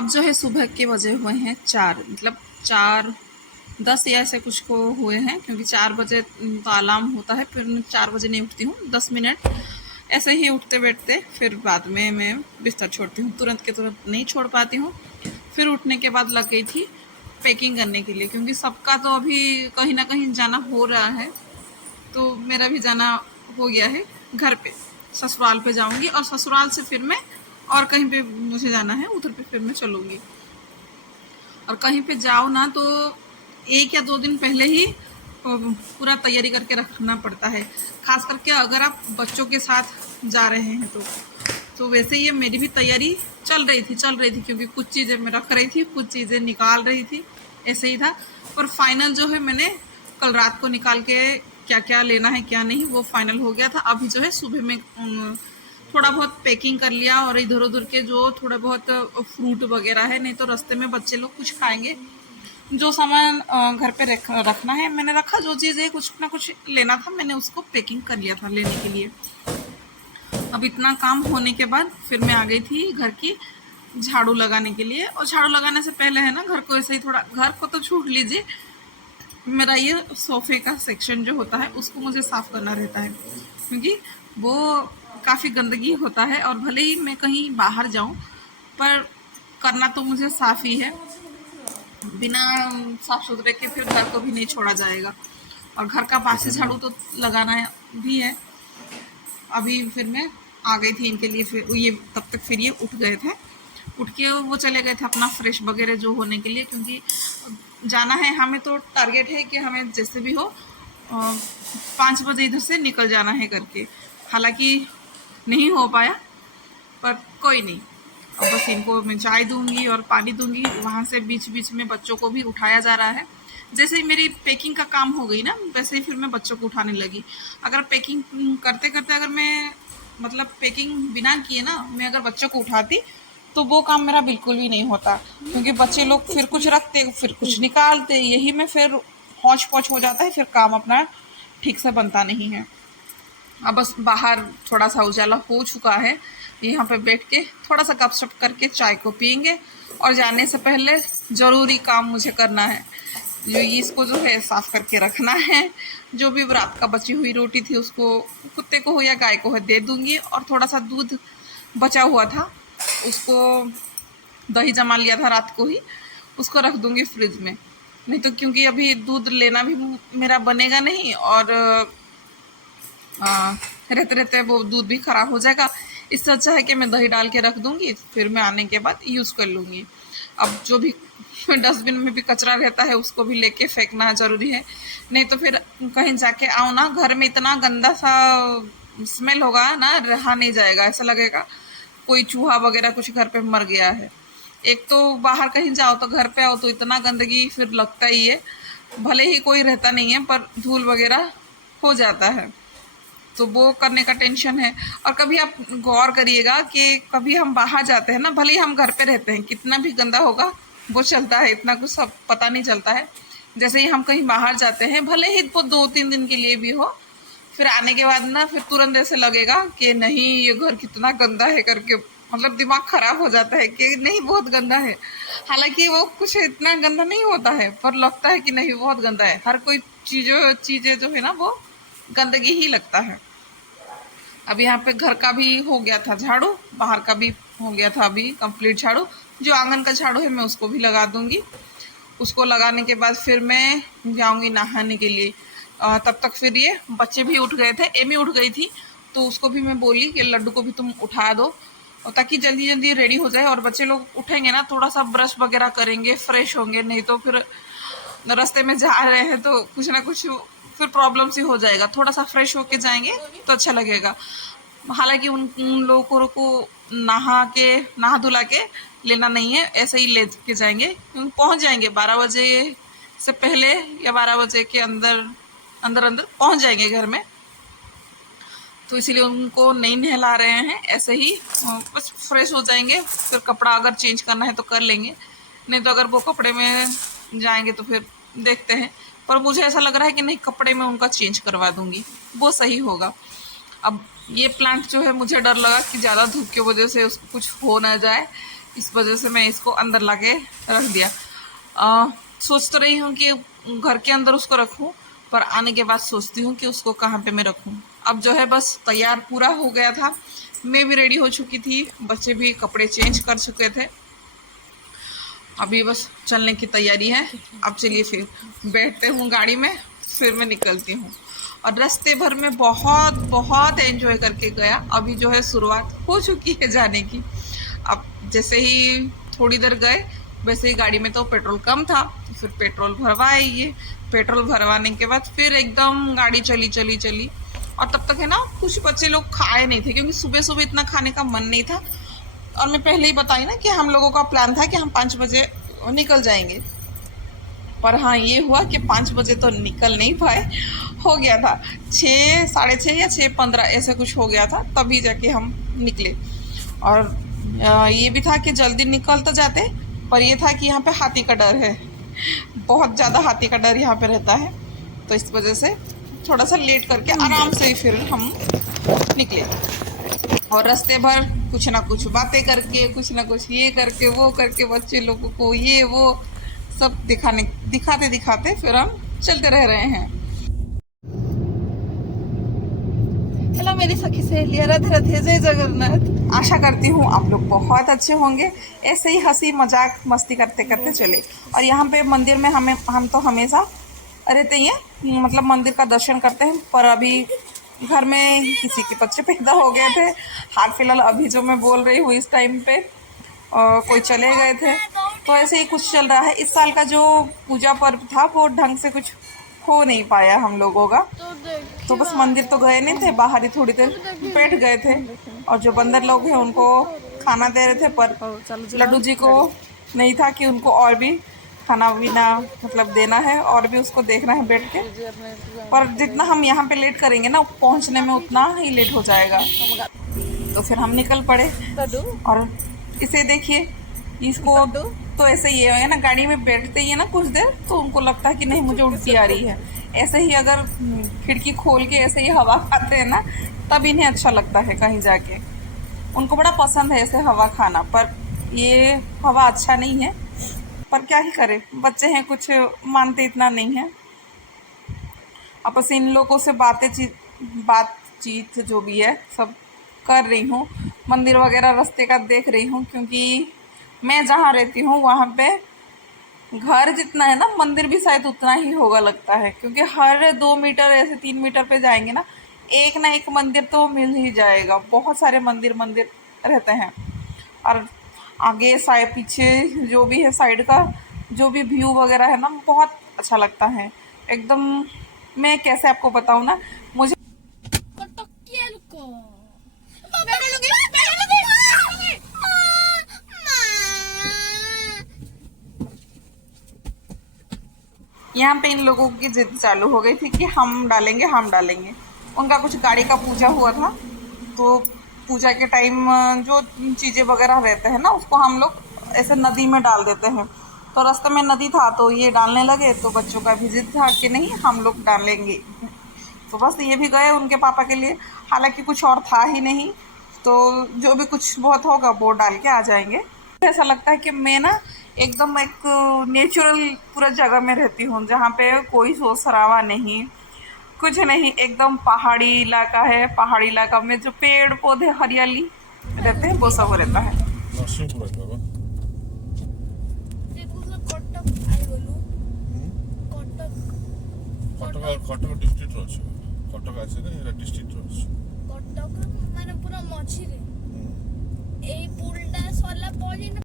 अब जो है सुबह के बजे हुए हैं 4, मतलब 4:10 या ऐसे कुछ को हुए हैं, क्योंकि 4 बजे तो अलार्म होता है, फिर मैं 4 बजे नहीं उठती हूँ, 10 मिनट ऐसे ही उठते बैठते फिर बाद में मैं बिस्तर छोड़ती हूँ, तुरंत के तुरंत नहीं छोड़ पाती हूँ। फिर उठने के बाद लग गई थी पैकिंग करने के लिए, क्योंकि सबका तो अभी कहीं ना कहीं जाना हो रहा है, तो मेरा भी जाना हो गया है घर पे। ससुराल पे जाऊंगी और ससुराल से फिर मैं और कहीं पे मुझे जाना है, उधर पे फिर मैं चलूंगी। और कहीं पे जाओ ना तो 1 या 2 दिन पहले ही पूरा तैयारी करके रखना पड़ता है, खास करके अगर आप बच्चों के साथ जा रहे हैं तो वैसे ये मेरी भी तैयारी चल रही थी, क्योंकि कुछ चीज़ें मैं रख रही थी, कुछ चीज़ें निकाल रही थी, ऐसे ही था। पर फाइनल जो है मैंने कल रात को निकाल के क्या क्या लेना है क्या नहीं वो फाइनल हो गया था। अभी जो है सुबह में थोड़ा बहुत पैकिंग कर लिया, और इधर उधर के जो थोड़ा बहुत फ्रूट वगैरह है, नहीं तो रास्ते में बच्चे लोग कुछ खाएंगे, जो सामान घर पे रखना है मैंने रखा, जो चीज़ें कुछ ना कुछ लेना था मैंने उसको पैकिंग कर लिया था लेने के लिए। अब इतना काम होने के बाद फिर मैं आ गई थी घर की झाड़ू लगाने के लिए। और झाड़ू लगाने से पहले है ना, घर को ऐसे ही थोड़ा, घर को तो छूट लीजिए, मेरा ये सोफे का सेक्शन जो होता है उसको मुझे साफ करना रहता है, क्योंकि वो काफ़ी गंदगी होता है, और भले ही मैं कहीं बाहर जाऊं पर करना तो मुझे साफ ही है। बिना साफ सुथरे के फिर घर को भी नहीं छोड़ा जाएगा, और घर का बासी झाड़ू तो लगाना भी है। अभी फिर मैं आ गई थी इनके लिए, फिर ये तब तक फिर ये उठ गए थे, उठ के वो चले गए थे अपना फ्रेश वगैरह जो होने के लिए, क्योंकि जाना है हमें, तो टारगेट है कि हमें जैसे भी हो 5 बजे इधर से निकल जाना है करके। हालांकि नहीं हो पाया, पर कोई नहीं। अब बस इनको मैं चाय दूंगी और पानी दूंगी, वहाँ से बीच बीच में बच्चों को भी उठाया जा रहा है। जैसे ही मेरी पैकिंग का काम हो गई ना, वैसे ही फिर मैं बच्चों को उठाने लगी। अगर पैकिंग करते करते अगर मैं, मतलब पैकिंग बिना किए ना मैं अगर बच्चों को उठाती तो वो काम मेरा बिल्कुल भी नहीं होता, क्योंकि बच्चे लोग फिर कुछ रखते फिर कुछ निकालते, यही में फिर हौच पौच हो जाता है, फिर काम अपना ठीक से बनता नहीं है। अब बस बाहर थोड़ा सा उजाला हो चुका है, यहाँ पे बैठ के थोड़ा सा गपशप करके चाय को पियेंगे, और जाने से पहले ज़रूरी काम मुझे करना है, जो इसको जो है साफ करके रखना है। जो भी रात का बची हुई रोटी थी उसको कुत्ते को हो या गाय को हो दे दूंगी, और थोड़ा सा दूध बचा हुआ था उसको, दही जमा लिया था रात को ही, उसको रख दूंगी फ्रिज में। नहीं तो क्योंकि अभी दूध लेना भी मेरा बनेगा नहीं, और रहते रहते वो दूध भी खराब हो जाएगा। इससे अच्छा है कि मैं दही डाल के रख दूंगी, फिर मैं आने के बाद यूज़ कर लूँगी। अब जो भी डस्टबिन में भी कचरा रहता है उसको भी लेके फेंकना ज़रूरी है, नहीं तो फिर कहीं जाके आओ ना, घर में इतना गंदा सा स्मेल होगा ना, रहा नहीं जाएगा, ऐसा लगेगा कोई चूहा वगैरह कुछ घर पे मर गया है। एक तो बाहर कहीं जाओ तो घर पे आओ तो इतना गंदगी फिर लगता ही है, भले ही कोई रहता नहीं है पर धूल वगैरह हो जाता है, तो वो करने का टेंशन है। और कभी आप गौर करिएगा कि कभी हम बाहर जाते हैं ना, भले ही हम घर पे रहते हैं, कितना भी गंदा होगा वो चलता है, इतना कुछ सब पता नहीं चलता है। जैसे ही हम कहीं बाहर जाते हैं, भले ही वो 2-3 दिन के लिए भी हो, फिर आने के बाद ना फिर तुरंत ऐसे लगेगा कि नहीं ये घर कितना गंदा है करके, मतलब दिमाग खराब हो जाता है कि नहीं बहुत गंदा है। हालांकि वो कुछ इतना गंदा नहीं होता है, पर लगता है कि नहीं बहुत गंदा है। हर कोई चीजें जो है ना वो गंदगी ही लगता है। अब यहाँ पे घर का भी हो गया था झाड़ू, बाहर का भी हो गया था अभी कंप्लीट झाड़ू। जो आंगन का झाड़ू है मैं उसको भी लगा दूंगी। उसको लगाने के बाद फिर मैं जाऊंगी नहाने के लिए। तब तक फिर ये बच्चे भी उठ गए थे, एमी उठ गई थी, तो उसको भी मैं बोली कि लड्डू को भी तुम उठा दो, और ताकि जल्दी जल्दी रेडी हो जाए। और बच्चे लोग उठेंगे ना थोड़ा सा ब्रश वगैरह करेंगे, फ्रेश होंगे, नहीं तो फिर रास्ते में जा रहे हैं तो कुछ ना कुछ फिर प्रॉब्लम सी हो जाएगा। थोड़ा सा फ्रेश होके जाएंगे तो अच्छा लगेगा। हालांकि उन लोगों को नहा धुला के लेना नहीं है, ऐसे ही ले के जाएंगे, क्योंकि पहुंच जाएंगे 12 बजे से पहले, या 12 बजे के अंदर अंदर अंदर पहुंच जाएंगे घर में, तो इसीलिए उनको नहीं नहला रहे हैं, ऐसे ही बस फ्रेश हो जाएंगे। फिर कपड़ा अगर चेंज करना है तो कर लेंगे, नहीं तो अगर वो कपड़े में जाएंगे तो फिर देखते हैं। पर मुझे ऐसा लग रहा है कि नहीं, कपड़े में उनका चेंज करवा दूंगी, वो सही होगा। अब ये प्लांट जो है मुझे डर लगा कि ज़्यादा धूप की वजह से उसको कुछ हो ना जाए, इस वजह से मैं इसको अंदर लाके रख दिया। सोच तो रही हूँ कि घर के अंदर उसको रखूँ, पर आने के बाद सोचती हूँ कि उसको कहाँ पे मैं रखूँ। अब जो है बस तैयार पूरा हो गया था, मैं भी रेडी हो चुकी थी, बच्चे भी कपड़े चेंज कर चुके थे, अभी बस चलने की तैयारी है। अब चलिए फिर बैठते हूँ गाड़ी में, फिर मैं निकलती हूँ। और रास्ते भर में बहुत बहुत एंजॉय करके गया। अभी जो है शुरुआत हो चुकी है जाने की। अब जैसे ही थोड़ी देर गए, वैसे ही गाड़ी में तो पेट्रोल कम था, तो फिर पेट्रोल भरवाए। ये पेट्रोल भरवाने के बाद फिर एकदम गाड़ी चली चली चली। और तब तक है ना कुछ बच्चे लोग खाए नहीं थे, क्योंकि सुबह सुबह इतना खाने का मन नहीं था। और मैं पहले ही बताई ना कि हम लोगों का प्लान था कि हम 5 बजे निकल जाएंगे, पर हाँ ये हुआ कि 5 बजे तो निकल नहीं पाए। हो गया था 6, साढ़े 6 या 6:15 ऐसे कुछ हो गया था, तभी जाके हम निकले। और ये भी था कि जल्दी निकल तो जाते, पर ये था कि यहाँ पे हाथी का डर है, बहुत ज़्यादा हाथी का डर यहाँ पे रहता है, तो इस वजह से थोड़ा सा लेट करके आराम से फिर हम निकले। और रास्ते भर कुछ ना कुछ बातें करके, कुछ ना कुछ ये करके वो करके, बच्चे लोगों को ये वो सब दिखाते दिखाते फिर हम चलते रह रहे हैं। हेलो मेरी सखी सहेलियां, राधे राधे, जय जगन्नाथ। आशा करती हूँ आप लोग बहुत अच्छे होंगे। ऐसे ही हंसी मजाक मस्ती करते करते चले। और यहाँ पे मंदिर में हम तो हमेशा रहते ही हैं, मतलब मंदिर का दर्शन करते हैं। पर अभी घर में किसी के बच्चे पैदा हो गए थे, हाल फिलहाल अभी जो मैं बोल रही हूँ इस टाइम पे कोई चले गए थे, तो ऐसे ही कुछ चल रहा है। इस साल का जो पूजा पर्व था वो ढंग से कुछ हो नहीं पाया हम लोगों का, तो बस मंदिर तो गए नहीं थे, बाहर ही थोड़ी देर बैठ गए थे। और जो बंदर लोग हैं उनको खाना दे रहे थे, पर लड्डू जी को नहीं था कि उनको और भी खाना पीना मतलब देना है, और भी उसको देखना है बैठ के। पर जितना हम यहाँ पे लेट करेंगे ना, पहुँचने में उतना ही लेट हो जाएगा, तो फिर हम निकल पड़े। और इसे देखिए, इसको तो ऐसे ही है ना, गाड़ी में बैठते ही है ना कुछ देर, तो उनको लगता है कि नहीं मुझे उल्टी आ रही है। ऐसे ही अगर खिड़की खोल के ऐसे ही हवा खाते हैं ना, तब इन्हें अच्छा लगता है कहीं जाके। उनको बड़ा पसंद है ऐसे हवा खाना, पर ये हवा अच्छा नहीं है, पर क्या ही करें, बच्चे हैं, कुछ मानते इतना नहीं है। आपस इन लोगों से बातचीत जो भी है सब कर रही हूँ। मंदिर वगैरह रास्ते का देख रही हूँ, क्योंकि मैं जहाँ रहती हूँ वहाँ पे घर जितना है ना, मंदिर भी शायद उतना ही होगा लगता है, क्योंकि हर 2 मीटर ऐसे 3 मीटर पे जाएंगे ना, एक ना एक मंदिर तो मिल ही जाएगा। बहुत सारे मंदिर रहते हैं। और आगे साइड पीछे जो भी है साइड का जो भी व्यू वगैरह है ना, बहुत अच्छा लगता है एकदम। मैं कैसे आपको बताऊँ ना, मुझे यहाँ पे इन लोगों की जिद चालू हो गई थी कि हम डालेंगे हम डालेंगे। उनका कुछ गाड़ी का पूजा हुआ था, तो पूजा के टाइम जो चीज़ें वगैरह रहते हैं ना, उसको हम लोग ऐसे नदी में डाल देते हैं। तो रास्ते में नदी था तो ये डालने लगे, तो बच्चों का भी जिद था कि नहीं हम लोग डालेंगे। तो बस ये भी गए उनके पापा के लिए, हालांकि कुछ और था ही नहीं, तो जो भी कुछ बहुत होगा वो डाल के आ जाएंगे। ऐसा लगता है कि मैं ना एकदम एक नेचुरल पूरा जगह में रहती हूँ, जहाँ पे कोई शोर शराबा नहीं, कुछ नहीं, एकदम पहाड़ी इलाका है। पहाड़ी इलाका में जो पेड़ पौधे हरियाली रहते हैं वो सब रहता है। कटक डिस्ट्रिक्ट अछि, कटक अछि ना, एरा डिस्ट्रिक्ट अछि। कटक माने पूरा मझी रे एई पुलटा सरला पड़ी ना।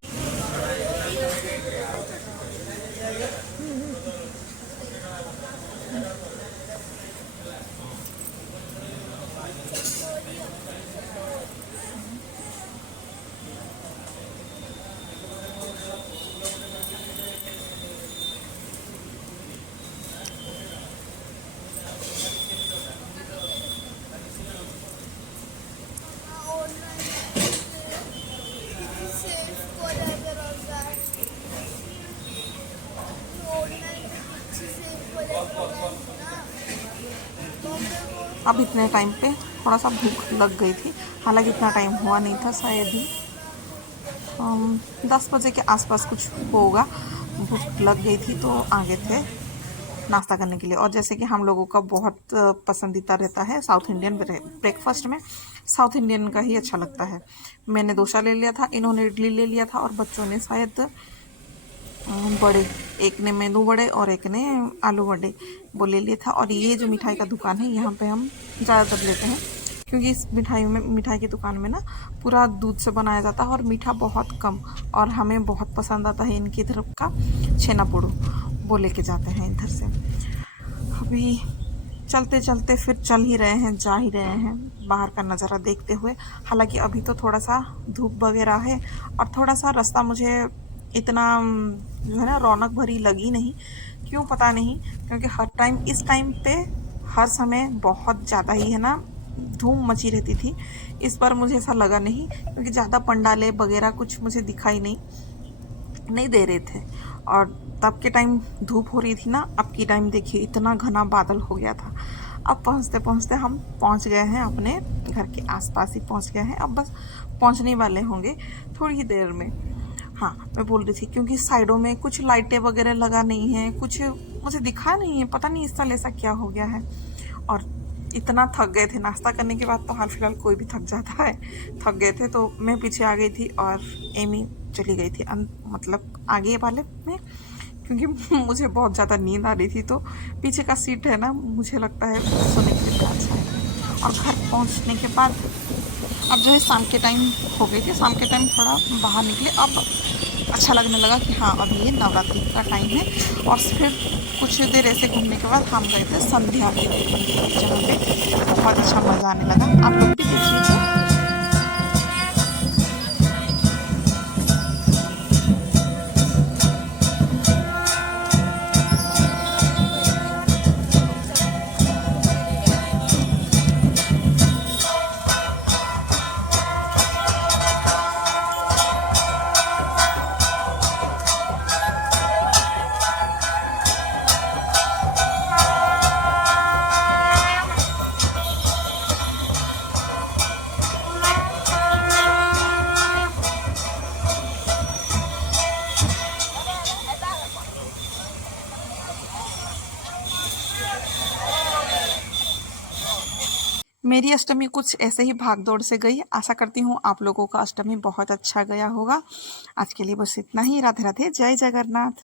अब इतने टाइम पे थोड़ा सा भूख लग गई थी, हालांकि इतना टाइम हुआ नहीं था शायद ही। 10 बजे के आसपास कुछ होगा, भूख लग गई थी तो आ गए थे नाश्ता करने के लिए। और जैसे कि हम लोगों का बहुत पसंदीदा रहता है साउथ इंडियन ब्रेकफास्ट में, साउथ इंडियन का ही अच्छा लगता है। मैंने डोसा ले लिया था, इन्होंने इडली ले लिया था और बच्चों ने शायद बड़े, एक ने मेंदू बड़े और एक ने आलू बड़े वो ले लिया था। और ये जो मिठाई का दुकान है यहाँ पे हम ज़्यादातर लेते हैं, क्योंकि इस मिठाई की दुकान में ना पूरा दूध से बनाया जाता है और मीठा बहुत कम, और हमें बहुत पसंद आता है इनकी तरफ का छेना पोड़ो, वो लेके जाते हैं इधर से। अभी चलते चलते फिर चल ही रहे हैं, जा ही रहे हैं बाहर का नज़ारा देखते हुए। हालांकि अभी तो थोड़ा सा धूप वगैरह है और थोड़ा सा रास्ता मुझे इतना जो है ना रौनक भरी लगी नहीं, क्यों पता नहीं, क्योंकि हर टाइम इस टाइम पे हर समय बहुत ज़्यादा ही है ना धूम मची रहती थी। इस बार मुझे ऐसा लगा नहीं, क्योंकि ज़्यादा पंडाले वगैरह कुछ मुझे दिखाई नहीं दे रहे थे। और तब के टाइम धूप हो रही थी ना, अब की टाइम देखिए इतना घना बादल हो गया था। अब पहुँचते पहुँचते हम पहुँच गए हैं, अपने घर के आसपास ही पहुँच गए हैं, अब बस पहुँचने वाले होंगे थोड़ी ही देर में। हाँ, मैं बोल रही थी क्योंकि साइडों में कुछ लाइटें वगैरह लगा नहीं है, कुछ मुझे दिखा नहीं है, पता नहीं इस साल ऐसा क्या हो गया है। और इतना थक गए थे नाश्ता करने के बाद, तो हाल फिलहाल कोई भी थक जाता है, थक गए थे तो मैं पीछे आ गई थी और एमी चली गई थी मतलब आगे वाले में, क्योंकि मुझे बहुत ज़्यादा नींद आ रही थी। तो पीछे का सीट है ना, मुझे लगता है सोने के लिए अच्छा है। और घर पहुंचने के बाद अब जो है शाम के टाइम हो गई थी, शाम के टाइम थोड़ा बाहर निकले, अब अच्छा लगने लगा कि हाँ अभी ये नवरात्रि का टाइम है। और फिर कुछ देर ऐसे घूमने के बाद हम गए थे संध्या आरती देखने, जहाँ पे बहुत अच्छा मज़ा आने लगा। आप लोग भी देख लीजिए। मेरी अष्टमी कुछ ऐसे ही भाग दौड़ से गई। आशा करती हूँ आप लोगों का अष्टमी बहुत अच्छा गया होगा। आज के लिए बस इतना ही। राधे राधे, जय जगन्नाथ।